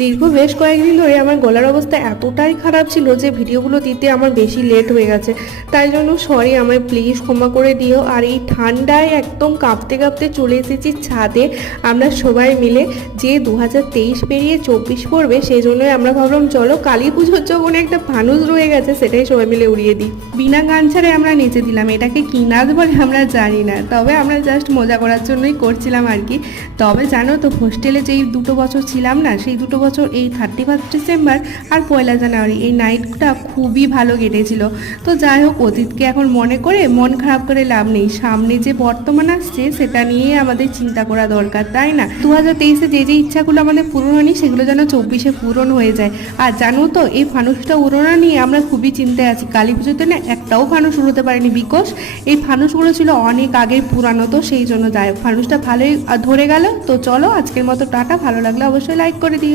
দীর্ঘ বেশ কয়েকদিন ধরে আমার গলার অবস্থা এতটাই খারাপ ছিল যে ভিডিওগুলো দিতে আমার বেশি লেট হয়ে গেছে। তাই জন্য সরি, আমায় প্লিজ ক্ষমা করে দিও। আর এই ঠান্ডায় একদম কাঁপতে কাঁপতে চলে এসেছি ছাদে আমরা সবাই মিলে। যে 2023 পেরিয়ে 24 পড়বে, সেই জন্যই আমরা ভাবলাম চলো কালী পুজোর যখন একটা ফানুস রয়ে গেছে সেটাই সবাই মিলে উড়িয়ে দিই। বিনা গান ছাড়াই আমরা নেচে দিলাম। এটাকে কি নাচ বলে আমরা জানি না, তবে আমরা জাস্ট মজা করার জন্যই করছিলাম আর কি। তবে জানো তো, হোস্টেলে যেই 2 বছর ছিলাম না, সেই 2 বছর এই 31 ডিসেম্বর আর 1 জানুয়ারি এই নাইটটা খুবই ভালো কেটেছিল। তো যাই হোক, অতীতকে এখন মনে করে মন খারাপ করে লাভ নেই। সামনে যে বর্তমান আসছে সেটা নিয়ে আমাদের চিন্তা করা দরকার, তাই না? 2023-এ যে যে ইচ্ছাগুলো আমাদের পূরণ হয়নি সেগুলো যেন 24-এ পূরণ হয়ে যায়। আর জানো তো, এই ফানুসটা উড়োনা নিয়ে আমরা খুবই চিন্তায় আছি। কালী পুজোতে না একটাও ফানুস উড়োতে পারিনি, বিকজ এই ফানুসগুলো ছিল অনেক আগের পুরানো। তো সেই জন্য যাই হোক, ফানুসটা ভালোই ধরে গেল। তো চলো, আজকের মতো টাটা। ভালো লাগলে অবশ্যই লাইক করে দিও।